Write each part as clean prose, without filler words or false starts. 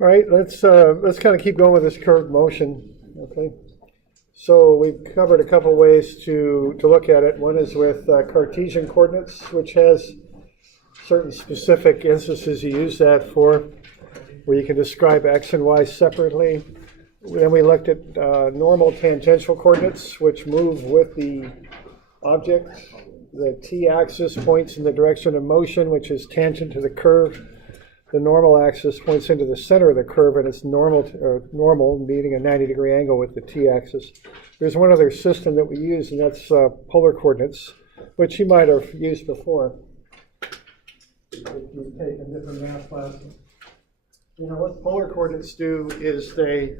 All right, let's kind of keep going with this curved motion. Okay, so we've covered a couple ways to look at it. One is with Cartesian coordinates, which has certain specific instances you use that for, where you can describe x and y separately. Then we looked at normal tangential coordinates, which move with the object. The t-axis points in the direction of motion, which is tangent to the curve. The normal axis points into the center of the curve, and it's normal, meeting a 90-degree angle with the t-axis. There's one other system that we use, and that's polar coordinates, which you might have used before if you've taken different math classes. You know, what polar coordinates do is they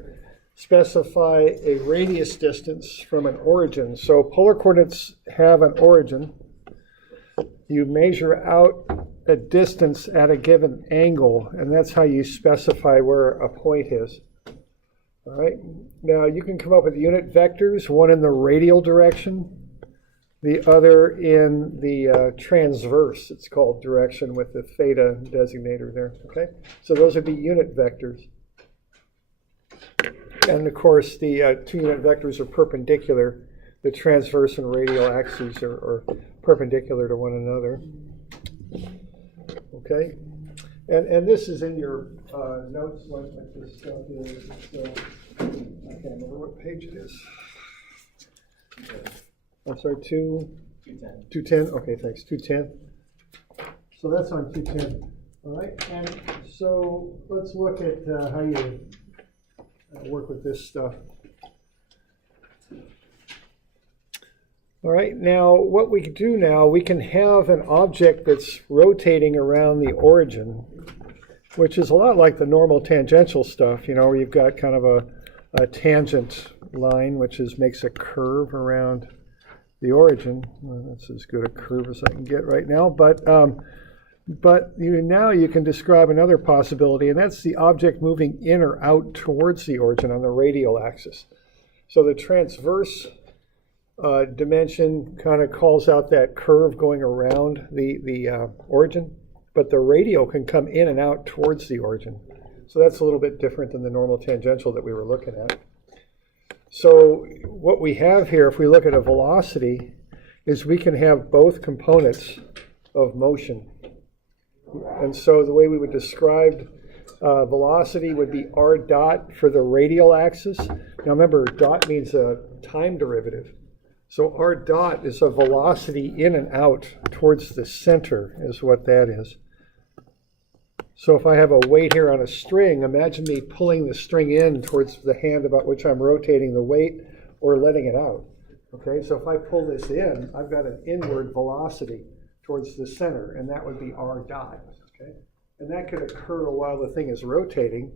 specify a radius distance from an origin. So polar coordinates have an origin. You measure out a distance at a given angle, and that's how you specify where a point is. All right. Now you can come up with unit vectors, one in the radial direction, the other in the transverse, it's called, direction with the theta designator there. Okay. So those would be unit vectors. And of course, the two unit vectors are perpendicular. The transverse and radial axes are perpendicular to one another. Okay, and this is in your notes, like this stuff is. I can't remember what page it is. I'm sorry, 210. Okay, thanks. 210. So that's on 210. All right, and so let's look at how you work with this stuff. All right, now what we can do now, we can have an object that's rotating around the origin, which is a lot like the normal tangential stuff, you know, where you've got kind of a tangent line, which makes a curve around the origin. Well, that's as good a curve as I can get right now, but now you can describe another possibility, and that's the object moving in or out towards the origin on the radial axis. So the transverse dimension kind of calls out that curve going around the origin, but the radial can come in and out towards the origin. So that's a little bit different than the normal tangential that we were looking at. So what we have here, if we look at a velocity, is we can have both components of motion. And so the way we would describe velocity would be r dot for the radial axis. Now remember, dot means a time derivative. So r dot is a velocity in and out towards the center is what that is. So if I have a weight here on a string, imagine me pulling the string in towards the hand about which I'm rotating the weight or letting it out. Okay, so if I pull this in, I've got an inward velocity towards the center, and that would be r dot. Okay, and that could occur while the thing is rotating.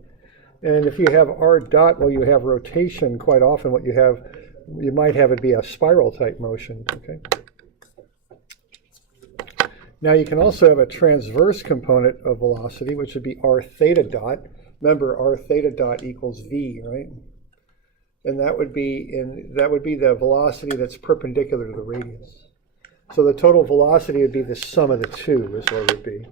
And if you have r dot while you have rotation, quite often what you might have it be a spiral type motion. Okay. Now you can also have a transverse component of velocity, which would be r theta dot. Remember, r theta dot equals v, right? And that would be the velocity that's perpendicular to the radius. So the total velocity would be the sum of the two, is what it would be.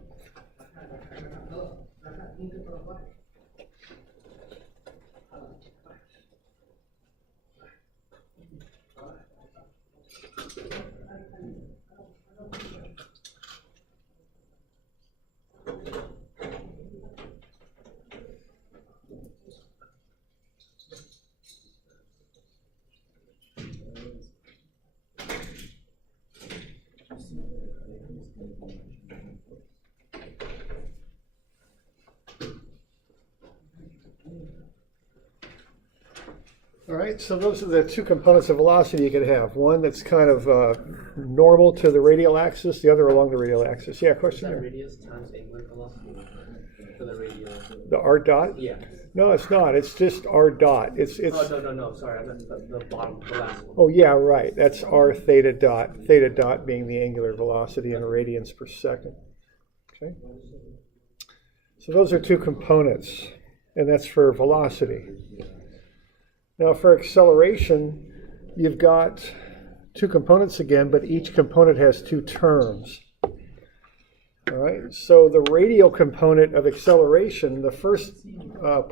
All right, so those are the two components of velocity you could have. One that's kind of normal to the radial axis, the other along the radial axis. Yeah, question there. Radius times angular velocity for the radial. The r dot? Yeah. No, it's not. It's just r dot. It's. Oh, no. Sorry, I meant the bottom, the last one. Oh, yeah, right. That's r theta dot. Theta dot being the angular velocity in radians per second. Okay. So those are two components, and that's for velocity. Now for acceleration, you've got two components again, but each component has two terms. All right, so the radial component of acceleration, the first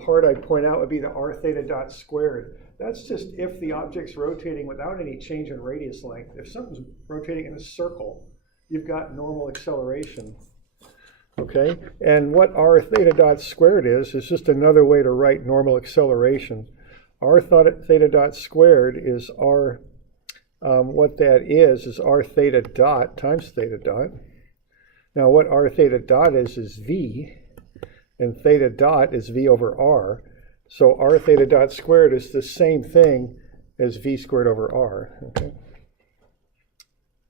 part I'd point out would be the r theta dot squared. That's just if the object's rotating without any change in radius length. If something's rotating in a circle, you've got normal acceleration. Okay, and what r theta dot squared is just another way to write normal acceleration. R theta dot squared is r, what that is r theta dot times theta dot. Now what r theta dot is v, and theta dot is v over r. So r theta dot squared is the same thing as v squared over r. Okay?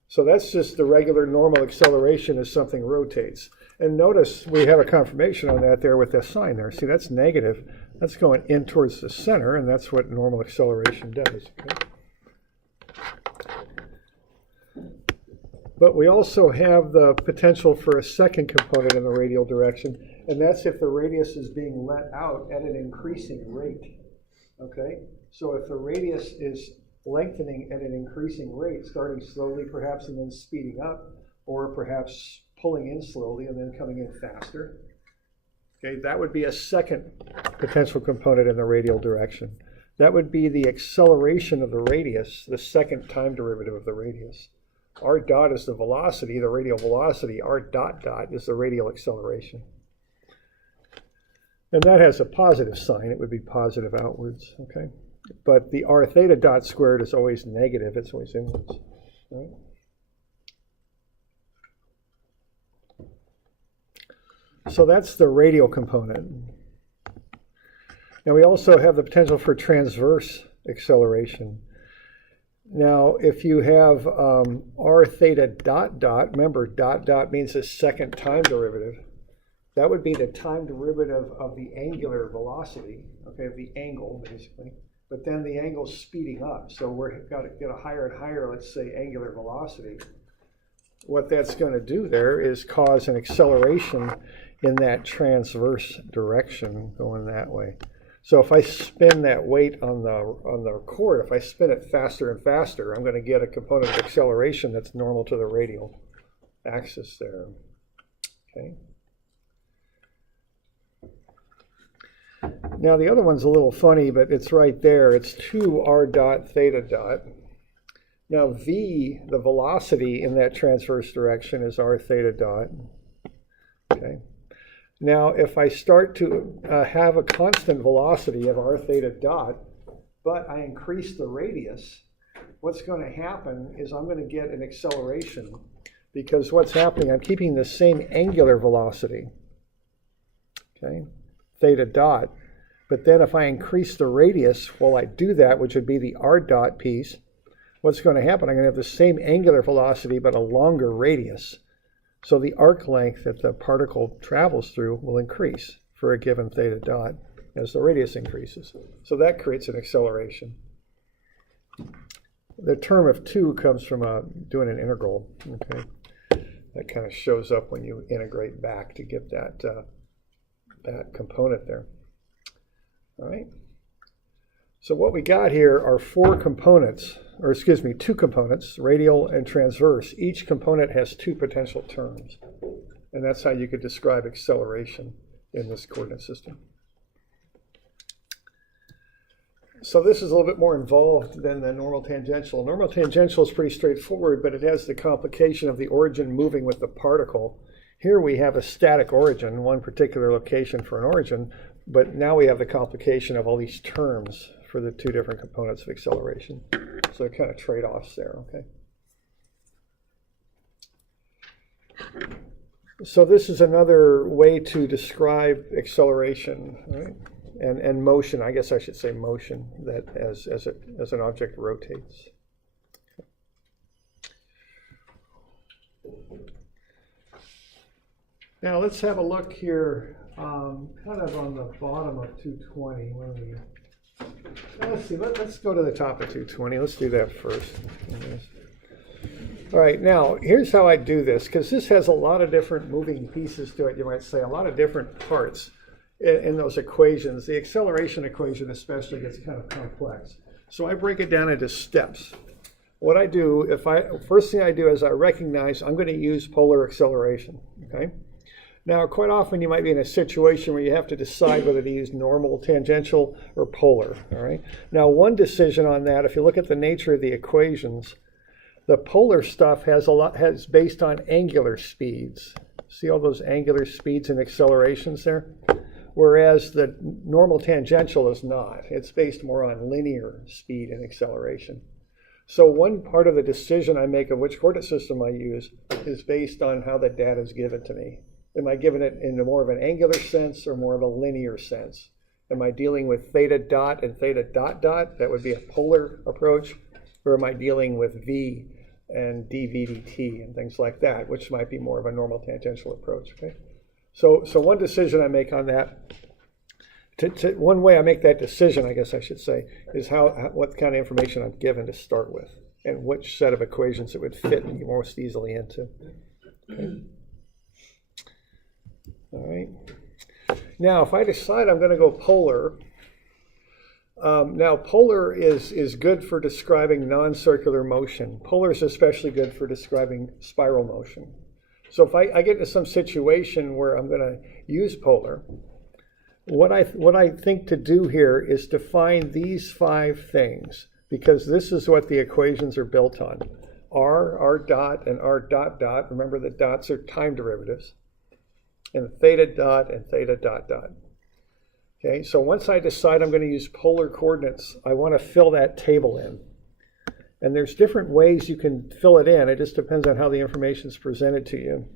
So that's just the regular normal acceleration as something rotates. And notice we have a confirmation on that there with that sign there. See, that's negative. That's going in towards the center, and that's what normal acceleration does. Okay? But we also have the potential for a second component in the radial direction, and that's if the radius is being let out at an increasing rate. Okay? So if the radius is lengthening at an increasing rate, starting slowly perhaps and then speeding up, or perhaps pulling in slowly and then coming in faster, okay, that would be a second potential component in the radial direction. That would be the acceleration of the radius, the second time derivative of the radius. R dot is the velocity, the radial velocity. R dot dot is the radial acceleration. And that has a positive sign. It would be positive outwards, okay? But the r theta dot squared is always negative. It's always inwards, right? So that's the radial component. Now we also have the potential for transverse acceleration. Now, if you have r theta dot dot, remember dot dot means a second time derivative. That would be the time derivative of the angular velocity, okay, of the angle basically. But then the angle's speeding up, so we've got to get a higher and higher, let's say, angular velocity. What that's going to do there is cause an acceleration in that transverse direction going that way. So if I spin that weight on the cord, if I spin it faster and faster, I'm going to get a component of acceleration that's normal to the radial axis there. Okay. Now the other one's a little funny, but it's right there. It's 2r dot theta dot. Now v, the velocity in that transverse direction, is r theta dot. Okay. Now, if I start to have a constant velocity of r theta dot, but I increase the radius, what's going to happen is I'm going to get an acceleration, because what's happening, I'm keeping the same angular velocity, okay, theta dot, but then if I increase the radius while I do that, which would be the r dot piece, what's going to happen? I'm going to have the same angular velocity, but a longer radius. So the arc length that the particle travels through will increase for a given theta dot as the radius increases. So that creates an acceleration. The term of 2 comes from doing an integral. Okay, that kind of shows up when you integrate back to get that, that component there. All right. So what we got here are 4 components, or excuse me, 2 components, radial and transverse. Each component has 2 potential terms. And that's how you could describe acceleration in this coordinate system. So this is a little bit more involved than the normal tangential. Normal tangential is pretty straightforward, but it has the complication of the origin moving with the particle. Here we have a static origin, one particular location for an origin, but now we have the complication of all these terms for the 2 different components of acceleration. So they're kind of trade-offs there, okay? So this is another way to describe acceleration, right? And motion, I guess I should say motion, that as an object rotates. Now let's have a look here, kind of on the bottom of 220. Where are we? Let's see, let's go to the top of 220. Let's do that first. All right, now here's how I do this, because this has a lot of different moving pieces to it, you might say, a lot of different parts in those equations. The acceleration equation especially gets kind of complex. So I break it down into steps. what I do, first thing I do is I recognize I'm going to use polar acceleration, okay? Now, quite often you might be in a situation where you have to decide whether to use normal, tangential, or polar, all right? Now, one decision on that, if you look at the nature of the equations, the polar stuff has based on angular speeds. See all those angular speeds and accelerations there? Whereas the normal tangential is not. It's based more on linear speed and acceleration. So one part of the decision I make of which coordinate system I use is based on how the data is given to me. Am I given it in more of an angular sense or more of a linear sense? Am I dealing with theta dot and theta dot dot? That would be a polar approach. Or am I dealing with v and dv dt and things like that, which might be more of a normal tangential approach, okay? So one decision I make on that, one way I make that decision, I guess I should say, is what kind of information I'm given to start with and which set of equations it would fit me most easily into. Okay. All right. Now, if I decide I'm going to go polar, now polar is good for describing non-circular motion. Polar is especially good for describing spiral motion. So if I get into some situation where I'm going to use polar, what I think to do here is to find these 5 things, because this is what the equations are built on. R dot, and R dot dot. Remember the dots are time derivatives. And theta dot and theta dot dot. Okay, so once I decide I'm going to use polar coordinates, I want to fill that table in. And there's different ways you can fill it in. It just depends on how the information is presented to you.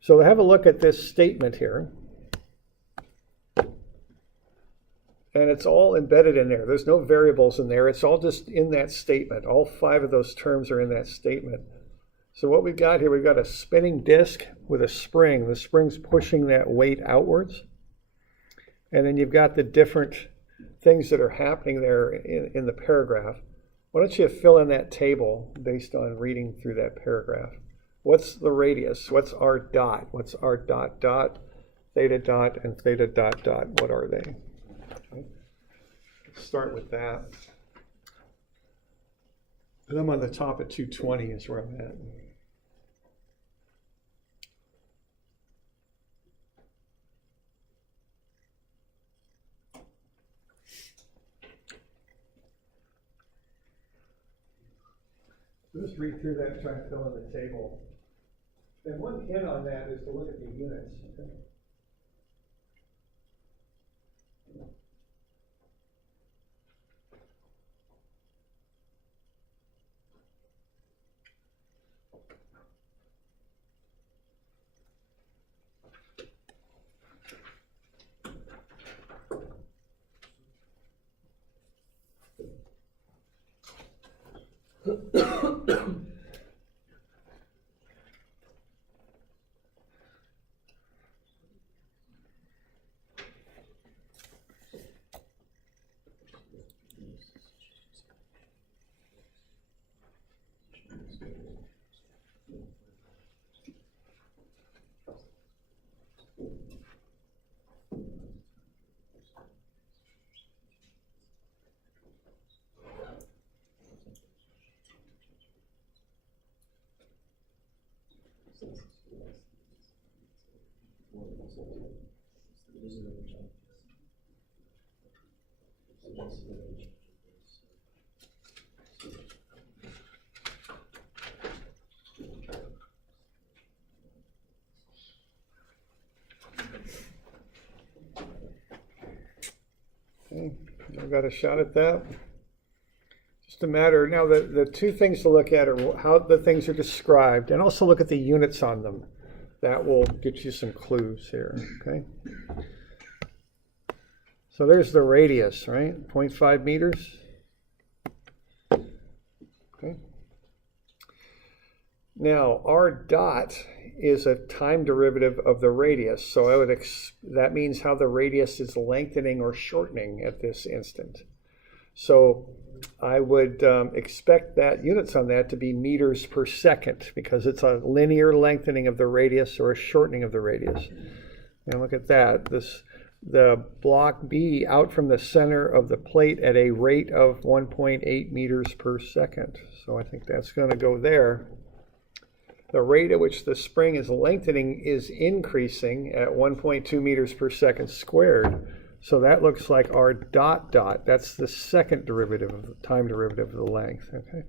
So have a look at this statement here. And it's all embedded in there. There's no variables in there. It's all just in that statement. All 5 of those terms are in that statement. So what we've got here, we've got a spinning disk with a spring. The spring's pushing that weight outwards. And then you've got the different things that are happening there in the paragraph. Why don't you fill in that table based on reading through that paragraph? What's the radius? What's r dot? What's r dot dot? Theta dot and theta dot dot. What are they? Okay. Let's start with that. And I'm on the top at 220 is where I'm at. Just read through that and try and fill in the table. And one hint on that is to look at the units. Okay? Okay, I've got a shot at that. Just a matter, now the 2 things to look at are how the things are described, and also look at the units on them. That will get you some clues here, okay? So there's the radius, right? 0.5 meters. Okay. Now, r dot is a time derivative of the radius, so that means how the radius is lengthening or shortening at this instant. So I would expect that units on that to be meters per second, because it's a linear lengthening of the radius or a shortening of the radius. And look at that. the block B out from the center of the plate at a rate of 1.8 meters per second. So I think that's going to go there. The rate at which the spring is lengthening is increasing at 1.2 meters per second squared. So that looks like our dot dot. That's the second derivative of the time derivative of the length. Okay.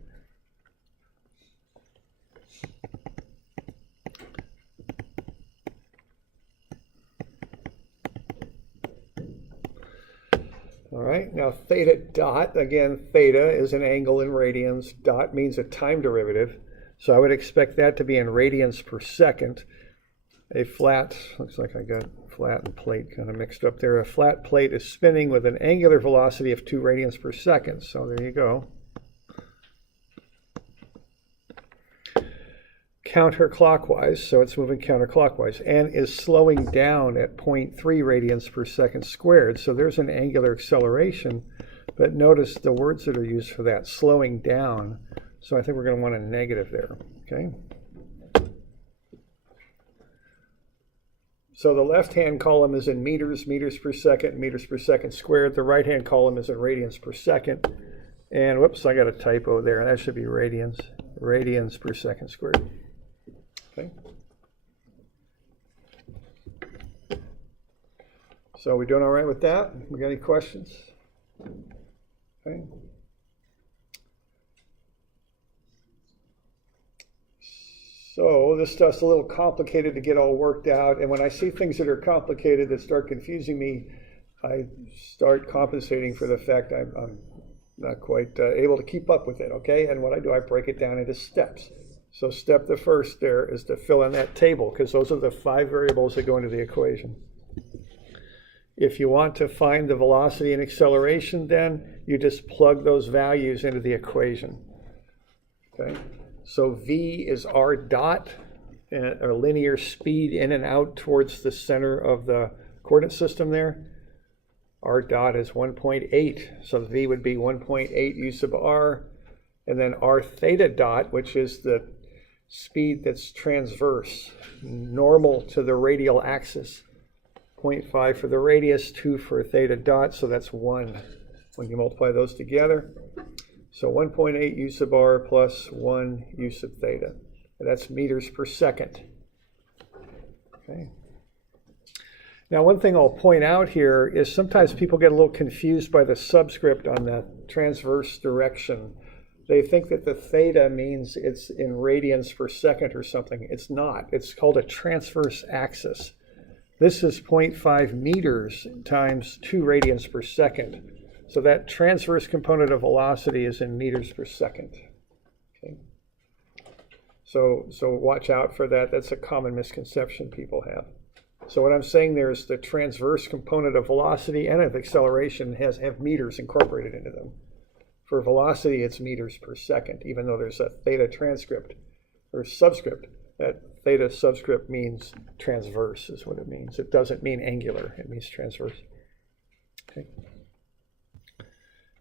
All right, now theta dot, again, theta is an angle in radians. Dot means a time derivative. So I would expect that to be in radians per second. A flat, looks like I got flat and plate kind of mixed up there. A flat plate is spinning with an angular velocity of 2 radians per second. So there you go. Counterclockwise, so it's moving counterclockwise, and is slowing down at 0.3 radians per second squared. So there's an angular acceleration, but notice the words that are used for that, slowing down. So I think we're going to want a negative there, okay? So the left-hand column is in meters, meters per second squared. The right-hand column is in radians per second. And whoops, I got a typo there. That should be radians, radians per second squared. Okay. So we doing all right with that? We got any questions? Okay. So this stuff's a little complicated to get all worked out, and when I see things that are complicated that start confusing me, I start compensating for the fact I'm not quite able to keep up with it, okay? And what I do, I break it down into steps. So step the first there is to fill in that table, because those are the 5 variables that go into the equation. If you want to find the velocity and acceleration, then you just plug those values into the equation, okay? So v is r dot, a linear speed in and out towards the center of the coordinate system there. R dot is 1.8, so v would be 1.8 u sub r. And then r theta dot, which is the speed that's transverse, normal to the radial axis. 0.5 for the radius, 2 for theta dot, so that's 1 when you multiply those together. So 1.8 u sub r plus 1 u sub theta. And that's meters per second. Okay. Now, one thing I'll point out here is sometimes people get a little confused by the subscript on the transverse direction. They think that the theta means it's in radians per second or something. It's not. It's called a transverse axis. This is 0.5 meters times 2 radians per second. So that transverse component of velocity is in meters per second. Okay. So watch out for that. That's a common misconception people have. So what I'm saying there is the transverse component of velocity and of acceleration have meters incorporated into them. For velocity, it's meters per second, even though there's a theta transcript or subscript. That theta subscript means transverse is what it means. It doesn't mean angular. It means transverse. Okay.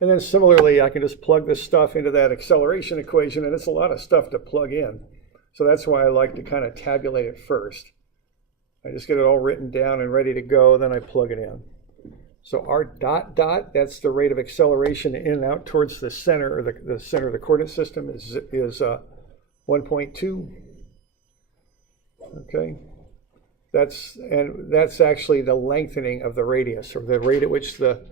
And then similarly, I can just plug this stuff into that acceleration equation, and it's a lot of stuff to plug in. So that's why I like to kind of tabulate it first. I just get it all written down and ready to go, then I plug it in. So r dot dot, that's the rate of acceleration in and out towards the center, or the center of the coordinate system is 1.2. Okay. That's actually the lengthening of the radius, or the rate at which the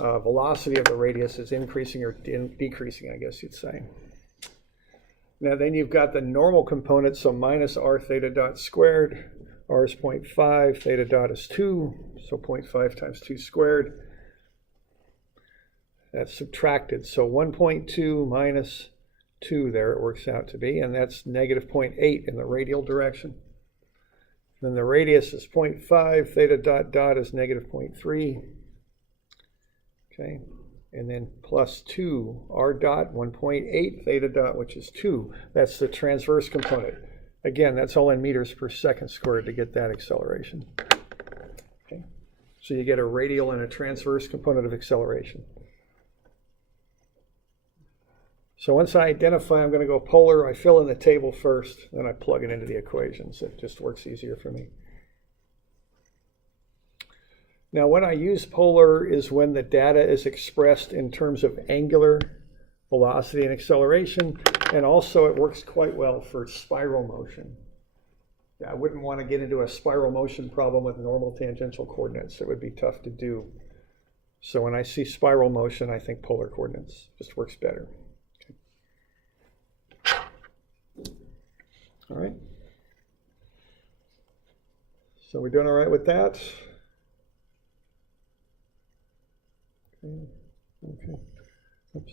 velocity of the radius is increasing or decreasing, I guess you'd say. Now then you've got the normal component, so minus r theta dot squared. R is 0.5, theta dot is 2, so 0.5 times 2 squared. That's subtracted, so 1.2 minus 2 there it works out to be, and that's negative 0.8 in the radial direction. Then the radius is 0.5, theta dot dot is negative 0.3. Okay, and then plus 2, r dot, 1.8, theta dot, which is 2. That's the transverse component. Again, that's all in meters per second squared to get that acceleration. Okay, so you get a radial and a transverse component of acceleration. So once I identify I'm going to go polar, I fill in the table first, then I plug it into the equations. It just works easier for me. Now, when I use polar is when the data is expressed in terms of angular velocity and acceleration, and also it works quite well for spiral motion. Yeah, I wouldn't want to get into a spiral motion problem with normal tangential coordinates. It would be tough to do. So when I see spiral motion, I think polar coordinates just works better. Okay. All right. So we're doing all right with that? Okay. Oops.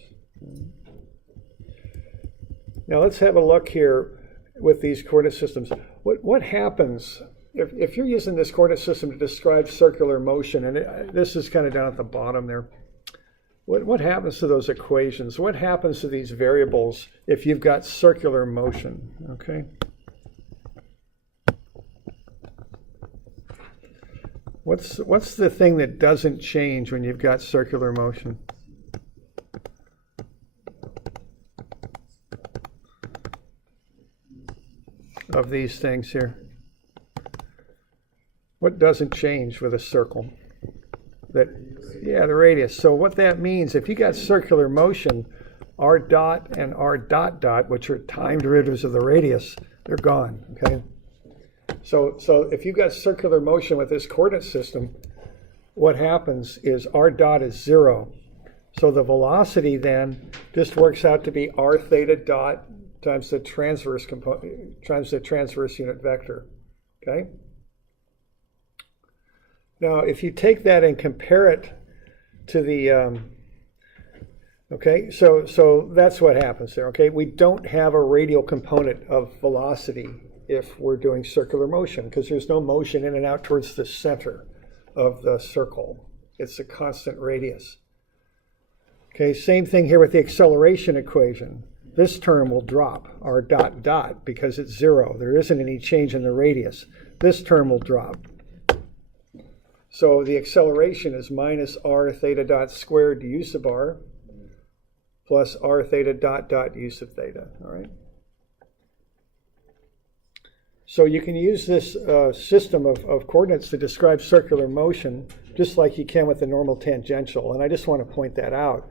Now let's have a look here with these coordinate systems. What happens if you're using this coordinate system to describe circular motion, and this is kind of down at the bottom there. What happens to those equations? What happens to these variables if you've got circular motion? Okay. What's the thing that doesn't change when you've got circular motion? Of these things here. What doesn't change with a circle? The radius. So what that means, if you got circular motion, r dot and r dot dot, which are time derivatives of the radius, they're gone, okay? So if you've got circular motion with this coordinate system, what happens is r dot is 0. So the velocity then just works out to be r theta dot times the transverse component times the transverse unit vector, okay? Now, if you take that and compare it to the, okay, so that's what happens there, okay? We don't have a radial component of velocity if we're doing circular motion, because there's no motion in and out towards the center of the circle. It's a constant radius. Okay, same thing here with the acceleration equation. This term will drop, r dot dot, because it's 0. There isn't any change in the radius. This term will drop. So the acceleration is minus r theta dot squared u sub r plus r theta dot dot u sub theta, all right? So you can use this system of coordinates to describe circular motion just like you can with the normal tangential, and I just want to point that out.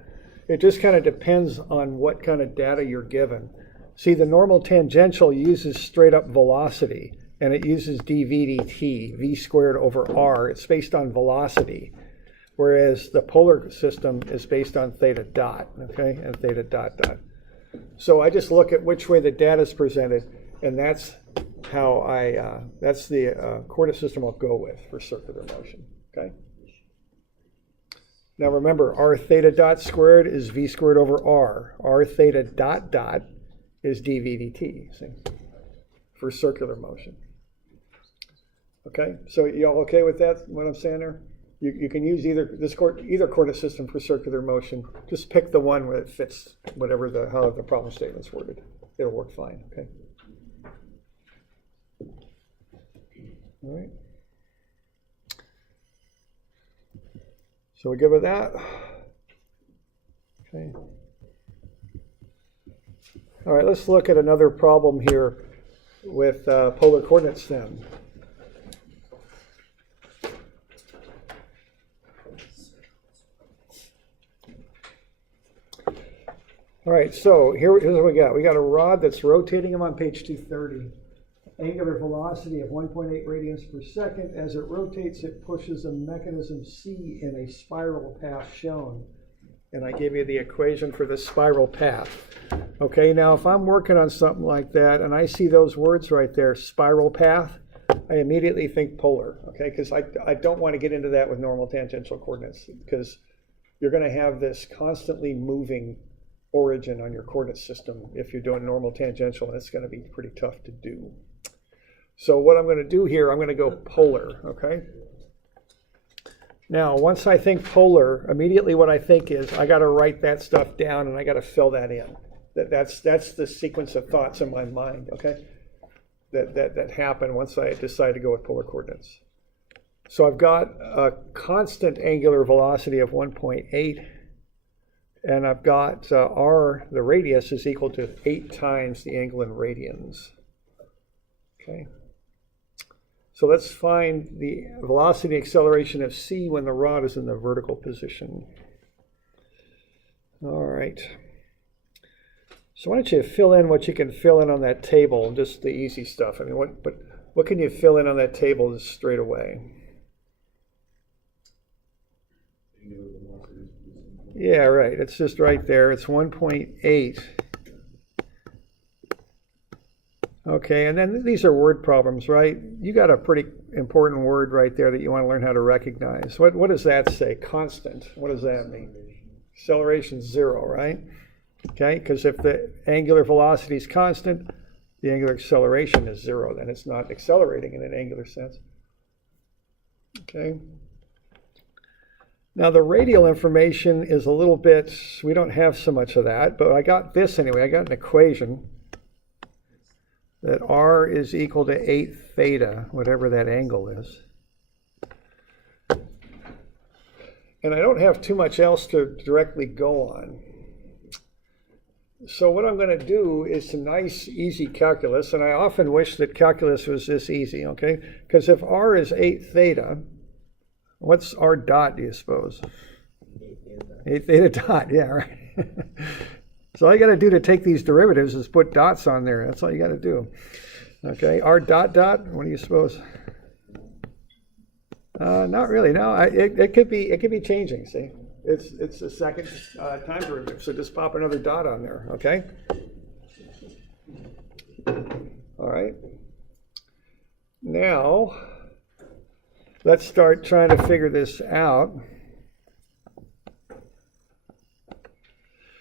It just kind of depends on what kind of data you're given. See, the normal tangential uses straight up velocity, and it uses dv dt, v squared over r. It's based on velocity, whereas the polar system is based on theta dot, okay, and theta dot dot. So I just look at which way the data is presented, and that's how that's the coordinate system I'll go with for circular motion, okay? Now remember, r theta dot squared is v squared over r. R theta dot dot is dv dt, see, for circular motion. Okay, so y'all okay with that, what I'm saying there? You can use either coordinate system for circular motion. Just pick the one where it fits whatever how the problem statement's worded. It'll work fine, okay? All right. So we good with that? Okay. All right, let's look at another problem here with polar coordinates then. All right, so here's what we got. We got a rod that's rotating them on page 230. Angular velocity of 1.8 radians per second. As it rotates, it pushes a mechanism C in a spiral path shown. And I gave you the equation for the spiral path. Okay, now if I'm working on something like that and I see those words right there, spiral path, I immediately think polar, okay? Because I don't want to get into that with normal tangential coordinates, because you're going to have this constantly moving origin on your coordinate system if you're doing normal tangential, and it's going to be pretty tough to do. So what I'm going to do here, I'm going to go polar, okay? Now, once I think polar, immediately what I think is I got to write that stuff down and I got to fill that in. That's the sequence of thoughts in my mind, okay? That happen once I decide to go with polar coordinates. So I've got a constant angular velocity of 1.8, and I've got r, the radius, is equal to 8 times the angle in radians. Okay. So let's find the velocity and acceleration of c when the rod is in the vertical position. All right. So why don't you fill in what you can fill in on that table, just the easy stuff. I mean, what can you fill in on that table just straight away? Yeah, right. It's just right there. It's 1.8. Okay, and then these are word problems, right? You got a pretty important word right there that you want to learn how to recognize. What does that say? Constant. What does that mean? Acceleration 0, right? Okay, because if the angular velocity is constant, the angular acceleration is 0. Then it's not accelerating in an angular sense. Okay. Now the radial information is a little bit, we don't have so much of that, but I got this anyway. I got an equation that r is equal to 8 theta, whatever that angle is. And I don't have too much else to directly go on. So what I'm going to do is some nice, easy calculus, and I often wish that calculus was this easy, okay? Because if r is 8 theta, what's r dot, do you suppose? 8 theta dot, yeah, right. So all you got to do to take these derivatives is put dots on there. That's all you got to do. Okay, r dot dot, what do you suppose? Not really, no. It could be changing, see? It's a second time derivative, so just pop another dot on there, okay? All right. Now, let's start trying to figure this out.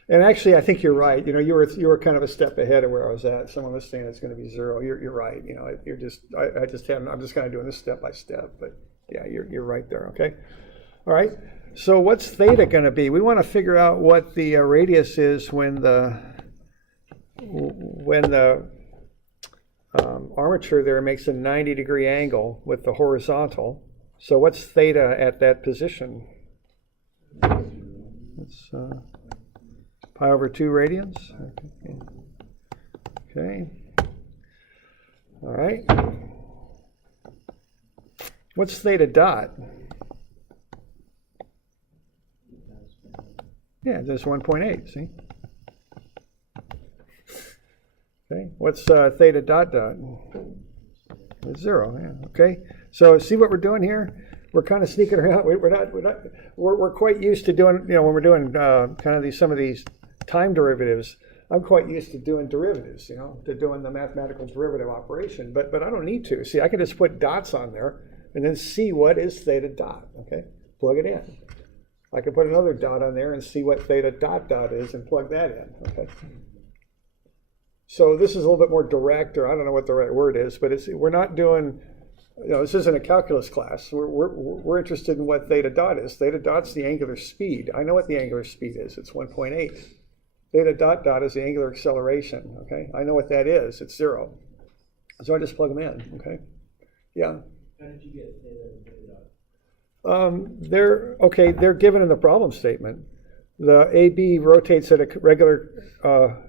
And actually, I think you're right. You know, you were kind of a step ahead of where I was at. Someone was saying it's going to be 0. You're right. You know, I'm just kind of doing this step by step. But yeah, you're right there. Okay. All right. So what's theta going to be? We want to figure out what the radius is when the armature there makes a 90-degree angle with the horizontal. So what's theta at that position? It's pi over 2 radians. Okay. All right. What's theta dot? Yeah, just 1.8, see? Okay. What's theta dot dot? It's 0, yeah. Okay. So see what we're doing here? We're kind of sneaking around. We're quite used to doing, you know, when we're doing kind of some of these time derivatives, I'm quite used to doing derivatives, you know, to doing the mathematical derivative operation, but I don't need to. See, I can just put dots on there and then see what is theta dot, okay? Plug it in. I can put another dot on there and see what theta dot dot is and plug that in, okay? So this is a little bit more direct, or I don't know what the right word is, but we're not doing, you know, this isn't a calculus class. We're interested in what theta dot is. Theta dot's the angular speed. I know what the angular speed is. It's 1.8. Theta dot dot is the angular acceleration, okay? I know what that is. It's 0. So I just plug them in, okay? Yeah? How did you get theta dot? They're given in the problem statement. The AB rotates at a regular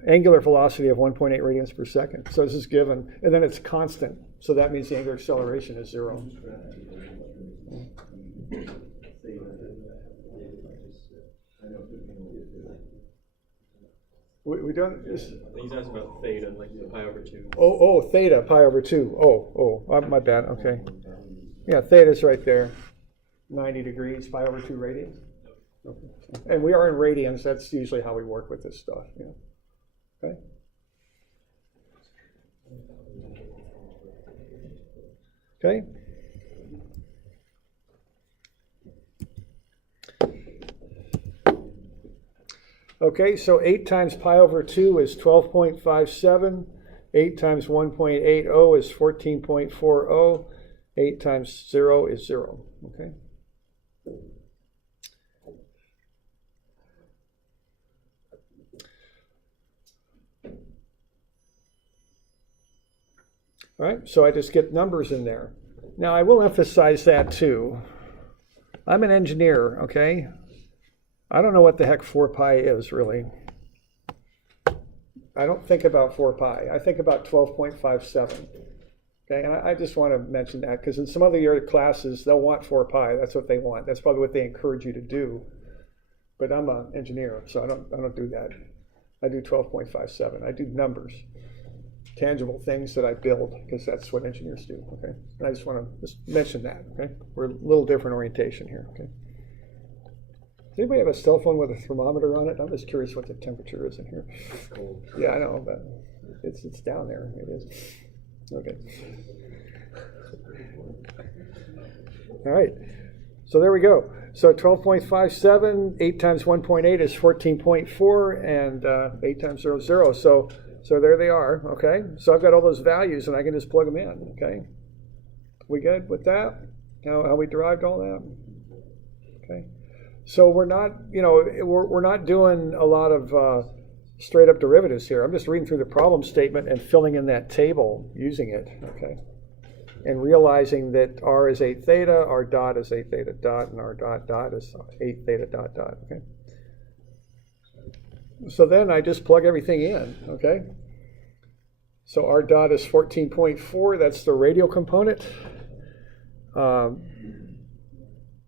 angular velocity of 1.8 radians per second. So this is given, and then it's constant. So that means the angular acceleration is 0. We don't. He's asking about theta, like the pi over 2. Oh, theta, pi over 2. My bad. Okay. Yeah, theta's right there. 90 degrees, pi over 2 radians. Okay. And we are in radians. That's usually how we work with this stuff. Yeah. Okay. Okay. Okay, so 8 times pi over 2 is 12.57. 8 times 1.80 is 14.40. 8 times 0 is 0. Okay. All right, so I just get numbers in there. Now, I will emphasize that too. I'm an engineer, okay? I don't know what the heck 4 pi is, really. I don't think about 4 pi. I think about 12.57. Okay, and I just want to mention that because in some other year classes, they'll want 4 pi. That's what they want. That's probably what they encourage you to do. But I'm an engineer, so I don't do that. I do 12.57. I do numbers, tangible things that I build, because that's what engineers do. Okay, and I just want to just mention that. Okay, we're a little different orientation here. Okay. Does anybody have a cell phone with a thermometer on it? I'm just curious what the temperature is in here. Yeah, I know, but it's down there. It is. Okay. All right. So there we go. So 12.57, 8 times 1.8 is 14.4, and 8 times 0 is 0. So there they are. Okay. So I've got all those values, and I can just plug them in. Okay. We good with that? How we derived all that? Okay. So we're not, we're not doing a lot of straight up derivatives here. I'm just reading through the problem statement and filling in that table using it, okay? And realizing that r is 8 theta, r dot is 8 theta dot, and r dot dot is 8 theta dot dot, okay? So then I just plug everything in, okay? So r dot is 14.4, that's the radial component.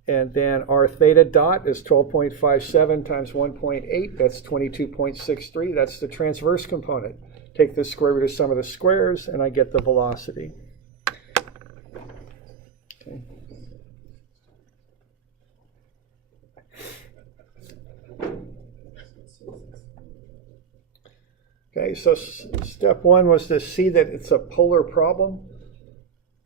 And then r theta dot is 12.57 times 1.8. That's 22.63. That's the transverse component. Take the square root of sum of the squares, and I get the velocity. Okay. Okay, so step one was to see that it's a polar problem.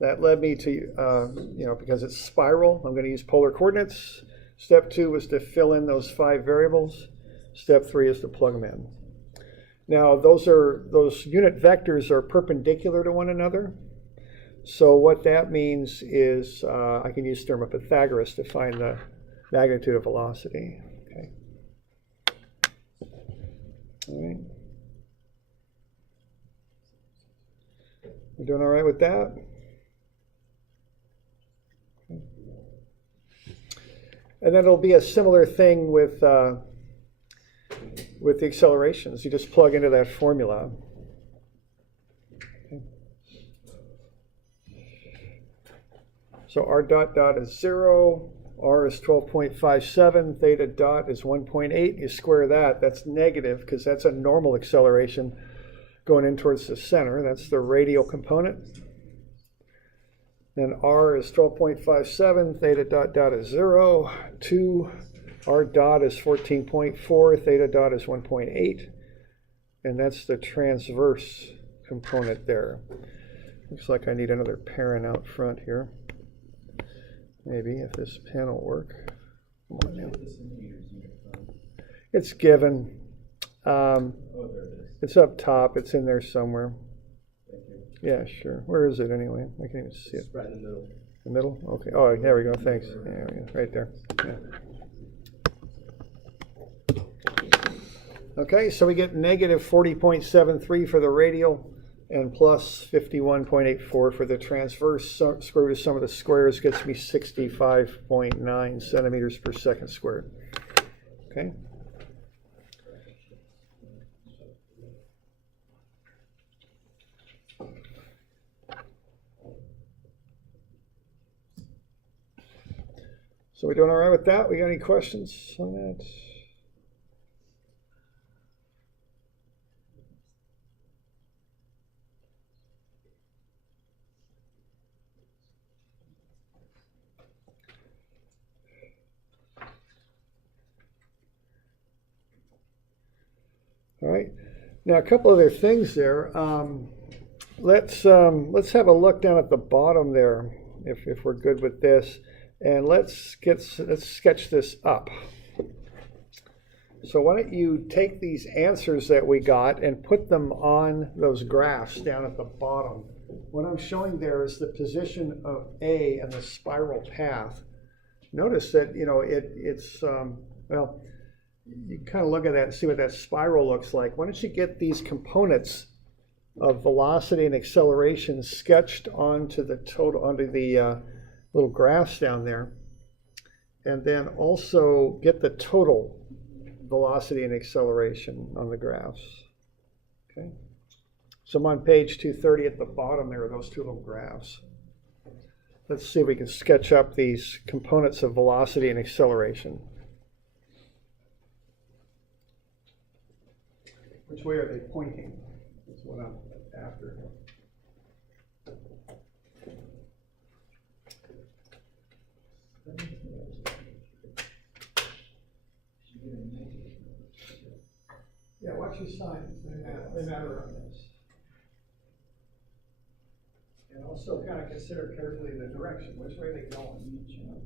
That led me to, because it's spiral, I'm going to use polar coordinates. Step 2 was to fill in those 5 variables. Step 3 is to plug them in. Now, those unit vectors are perpendicular to one another. So what that means is I can use theorem of Pythagoras to find the magnitude of velocity. Okay. All right. We're doing all right with that? And then it'll be a similar thing with the accelerations. You just plug into that formula. Okay. So r dot dot is 0, r is 12.57, theta dot is 1.8. You square that, that's negative because that's a normal acceleration going in towards the center. That's the radial component. Then r is 12.57, theta dot dot is 0, 2, r dot is 14.4, theta dot is 1.8, and that's the transverse component there. Looks like I need another parent out front here. Maybe, if this pen will work. Come on now. It's given. It's up top, it's in there somewhere. Yeah, sure. Where is it anyway? I can't even see it. Right in the middle. The middle? Okay. Oh, there we go. Thanks. There we go. Right there. Yeah. Okay, so we get negative 40.73 for the radial and plus 51.84 for the transverse. Square root of sum of the squares gets me 65.9 centimeters per second squared. Okay. So we doing all right with that? We got any questions on that? All right. Now a couple other things there. Let's have a look down at the bottom there, if we're good with this. And let's sketch this up. So why don't you take these answers that we got and put them on those graphs down at the bottom. What I'm showing there is the position of A and the spiral path. Notice that, it's, well, you kind of look at that and see what that spiral looks like. Why don't you get these components of velocity and acceleration sketched onto the little graphs down there, and then also get the total velocity and acceleration on the graphs. Okay, So I'm on page 230 at the bottom there, those two little graphs. Let's see if we can sketch up these components of velocity and acceleration. Which way are they pointing? That's what I'm after. Yeah, watch your signs. They matter on this. And also kind of consider carefully the direction. Which way are they going? You know?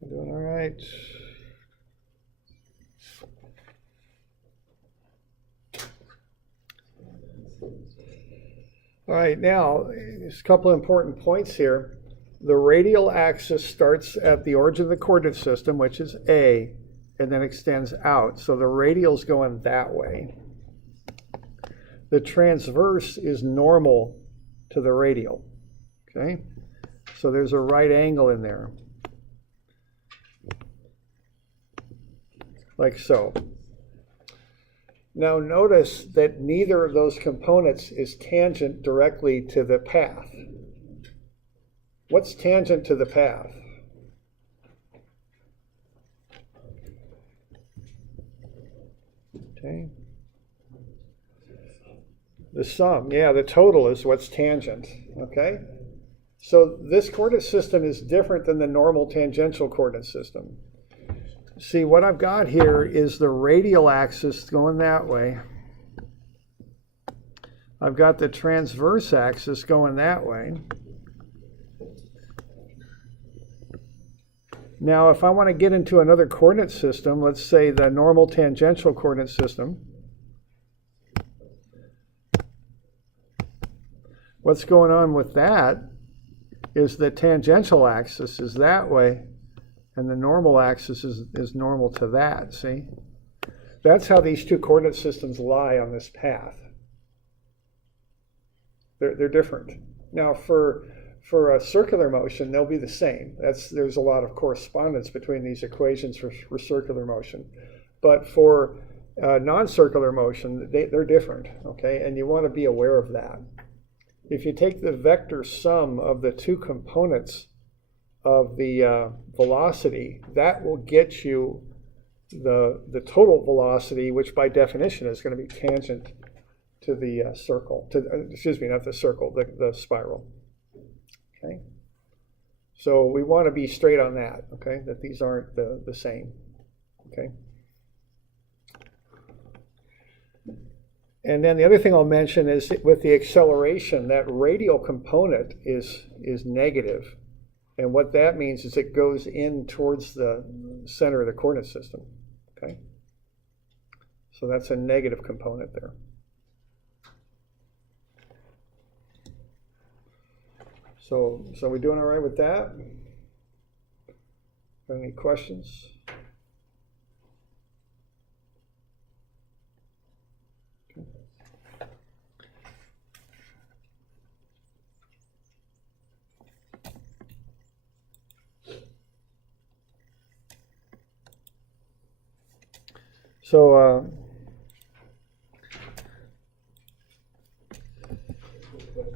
We're doing all right. All right, now, there's a couple of important points here. The radial axis starts at the origin of the coordinate system, which is A, and then extends out. So the radial's going that way. The transverse is normal to the radial, okay? So there's a right angle in there, like so. Now notice that neither of those components is tangent directly to the path. What's tangent to the path? Okay. The sum, yeah, the total is what's tangent, okay? So this coordinate system is different than the normal tangential coordinate system. See, what I've got here is the radial axis going that way. I've got the transverse axis going that way. Now, if I want to get into another coordinate system, let's say the normal tangential coordinate system, what's going on with that is the tangential axis is that way, and the normal axis is normal to that, see? That's how these two coordinate systems lie on this path. They're different. Now, for a circular motion, they'll be the same. There's a lot of correspondence between these equations for circular motion. But for non-circular motion, they're different, okay? And you want to be aware of that. If you take the vector sum of the two components of the velocity, that will get you the total velocity, which by definition is going to be tangent to the circle, excuse me, not the circle, the spiral. Okay, so we want to be straight on that, okay, that these aren't the same, okay. And then the other thing I'll mention is with the acceleration, that radial component is negative. And what that means is it goes in towards the center of the coordinate system, okay? So that's a negative component there. So we doing all right with that? Any questions? So,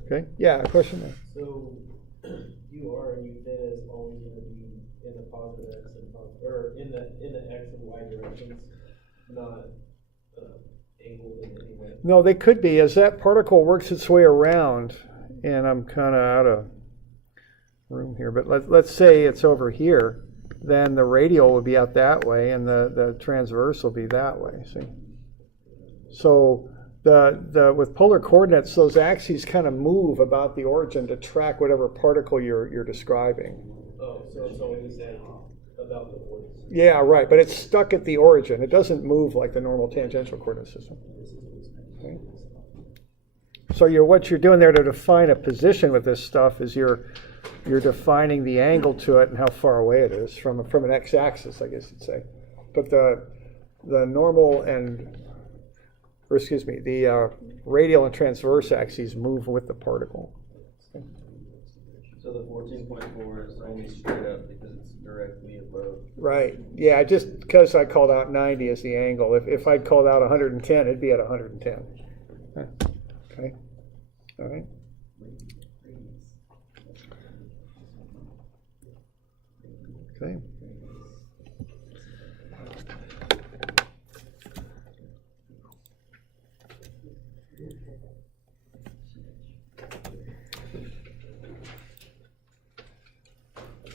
okay, yeah, a question there. So, UR and U theta is always going to be in the positive x and or in the x and y directions, not angled in any way. No, they could be as that particle works its way around, and I'm kind of room here, but let's say it's over here, then the radial would be out that way and the transverse will be that way, see? So with polar coordinates, those axes kind of move about the origin to track whatever particle you're describing. Oh, so it's always about the origin. Yeah, right, but it's stuck at the origin. It doesn't move like the normal tangential coordinate system. Okay. So what you're doing there to define a position with this stuff is you're defining the angle to it and how far away it is from an x-axis, I guess you'd say. But the normal the radial and transverse axes move with the particle. Okay. So the 14.4 is only straight up because it's directly above. Right. Yeah, just because I called out 90 as the angle. If I'd called out 110, it'd be at 110. Okay. All right. Okay.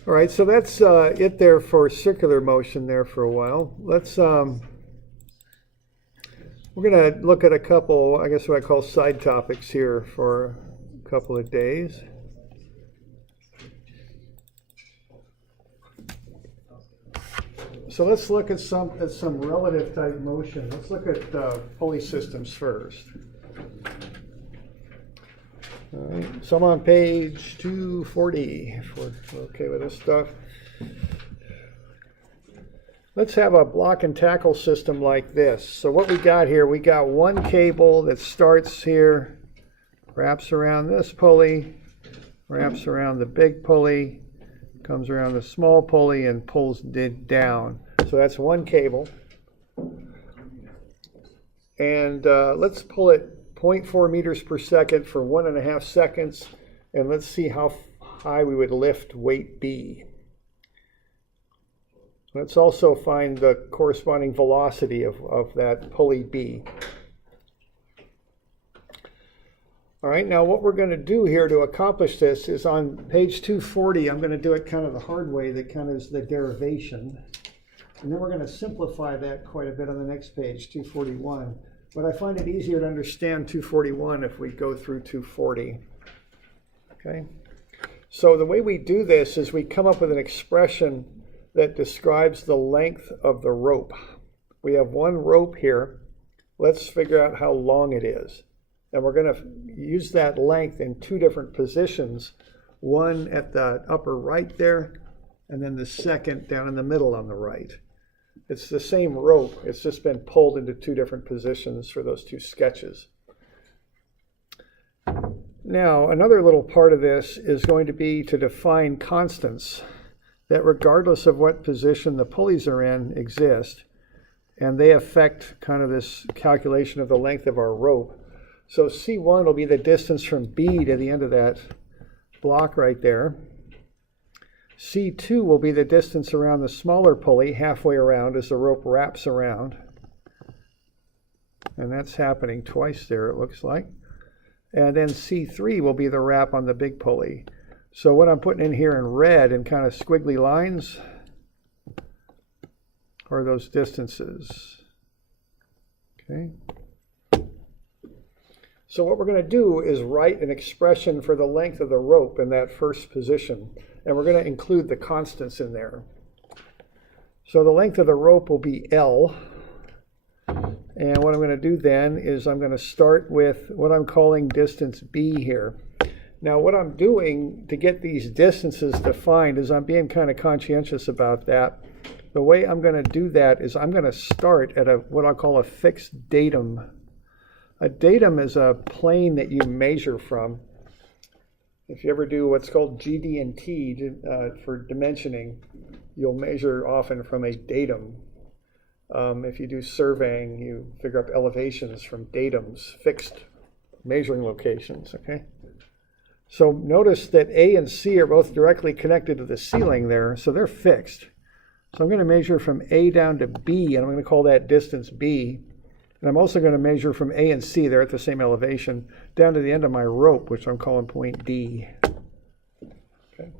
All right, so that's it there for circular motion there for a while. Let's we're going to look at a couple, I guess what I call side topics here for a couple of days. So let's look at some relative type motion. Let's look at pulley systems first. All right, so I'm on page 240, if we're okay with this stuff. Let's have a block and tackle system like this. So what we got here, we got one cable that starts here, wraps around this pulley, wraps around the big pulley, comes around the small pulley and pulls it down. So that's one cable. And let's pull it 0.4 meters per second for 1.5 seconds, and let's see how high we would lift weight B. Let's also find the corresponding velocity of that pulley B. All right, now what we're going to do here to accomplish this is on page 240, I'm going to do it kind of the hard way, that kind of is the derivation. And then we're going to simplify that quite a bit on the next page, 241. But I find it easier to understand 241 if we go through 240. Okay? So the way we do this is we come up with an expression that describes the length of the rope. We have one rope here. Let's figure out how long it is. And we're going to use that length in two different positions. One at the upper right there, and then the second down in the middle on the right. It's the same rope, it's just been pulled into two different positions for those two sketches. Now, another little part of this is going to be to define constants that regardless of what position the pulleys are in exist, and they affect kind of this calculation of the length of our rope. So C1 will be the distance from B to the end of that block right there. C2 will be the distance around the smaller pulley, halfway around as the rope wraps around. And that's happening twice there, it looks like. And then C3 will be the wrap on the big pulley. So what I'm putting in here in red in kind of squiggly lines are those distances. Okay. So what we're going to do is write an expression for the length of the rope in that first position. And we're going to include the constants in there. So the length of the rope will be L. And what I'm going to do then is I'm going to start with what I'm calling distance B here. Now what I'm doing to get these distances defined is I'm being kind of conscientious about that. The way I'm going to do that is I'm going to start at what I'll call a fixed datum. A datum is a plane that you measure from. If you ever do what's called GD&T for dimensioning, you'll measure often from a datum. If you do surveying, you figure up elevations from datums, fixed measuring locations, okay? So notice that A and C are both directly connected to the ceiling there, so they're fixed. So I'm going to measure from A down to B, and I'm going to call that distance B. And I'm also going to measure from A and C, they're at the same elevation, down to the end of my rope, which I'm calling point D. Okay.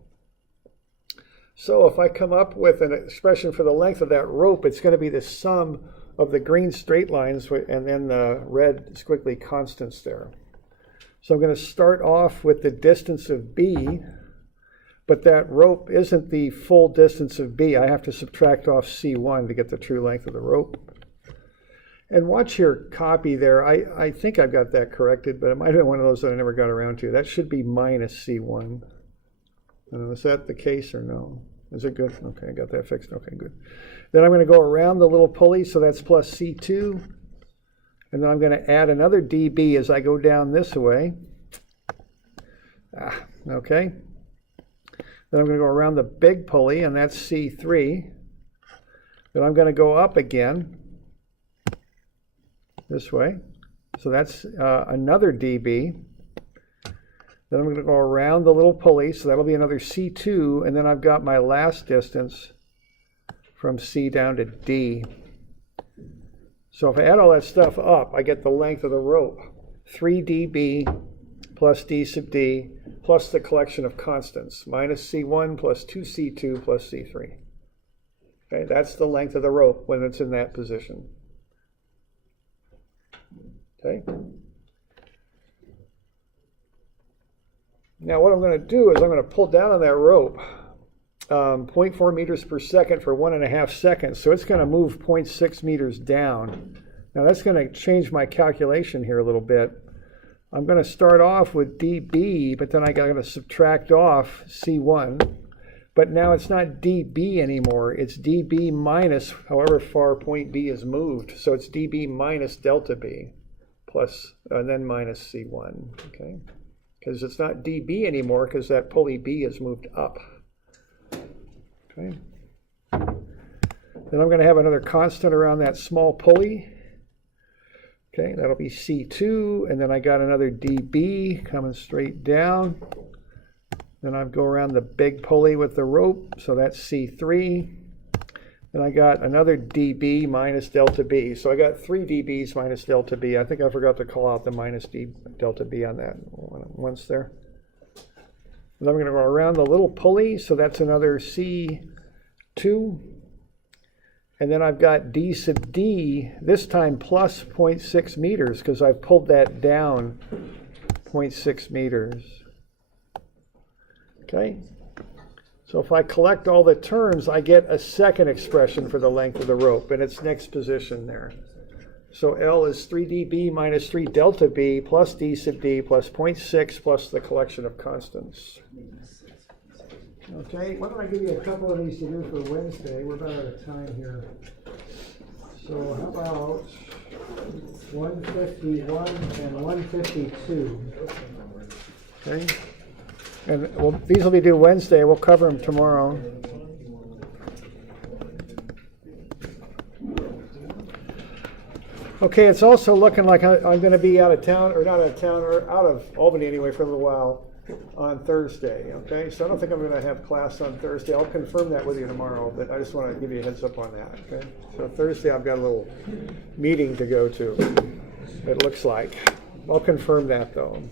So if I come up with an expression for the length of that rope, it's going to be the sum of the green straight lines and then the red squiggly constants there. So I'm going to start off with the distance of B, but that rope isn't the full distance of B. I have to subtract off C1 to get the true length of the rope. And watch your copy there. I think I've got that corrected, but it might have been one of those that I never got around to. That should be minus C1. Is that the case or no? Is it good? Okay, I got that fixed. Okay, good. Then I'm going to go around the little pulley, so that's plus C2. And then I'm going to add another dB as I go down this way. Okay. Then I'm going to go around the big pulley, and that's C3. Then I'm going to go up again this way. So that's another dB. Then I'm going to go around the little pulley, so that'll be another C2, and then I've got my last distance from C down to D. So if I add all that stuff up, I get the length of the rope. 3 dB plus D sub D plus the collection of constants, minus C1 plus 2C2 plus C3. Okay, that's the length of the rope when it's in that position. Okay. Now what I'm going to do is I'm going to pull down on that rope 0.4 meters per second for 1.5 seconds. So it's going to move 0.6 meters down. Now that's going to change my calculation here a little bit. I'm going to start off with dB, but then I'm going to subtract off C1. But now it's not dB anymore. It's dB minus however far point B is moved. So it's dB minus delta B plus, and then minus C1. Okay. Because it's not dB anymore because that pulley B is moved up. Okay. Then I'm going to have another constant around that small pulley. Okay, that'll be C2, and then I got another dB coming straight down. Then I go around the big pulley with the rope, so that's C3. Then I got another dB minus delta B. So I got 3 dBs minus delta B. I think I forgot to call out the minus D delta B on that once there. And then I'm going to go around the little pulley, so that's another C2. And then I've got D sub D, this time plus 0.6 meters, because I've pulled that down 0.6 meters. Okay? So if I collect all the terms, I get a second expression for the length of the rope in its next position there. So L is 3 dB minus 3 delta B plus D sub D plus 0.6 plus the collection of constants. Okay, why don't I give you a couple of these to do for Wednesday? We're about out of time here. So how about 151 and 152? Okay. And well, these will be due Wednesday. We'll cover them tomorrow. Okay, it's also looking like I'm going to be out of town, or not out of town, or out of Albany anyway for a little while on Thursday. Okay, so I don't think I'm going to have class on Thursday. I'll confirm that with you tomorrow, but I just want to give you a heads up on that. Okay, so Thursday I've got a little meeting to go to, it looks like. I'll confirm that though.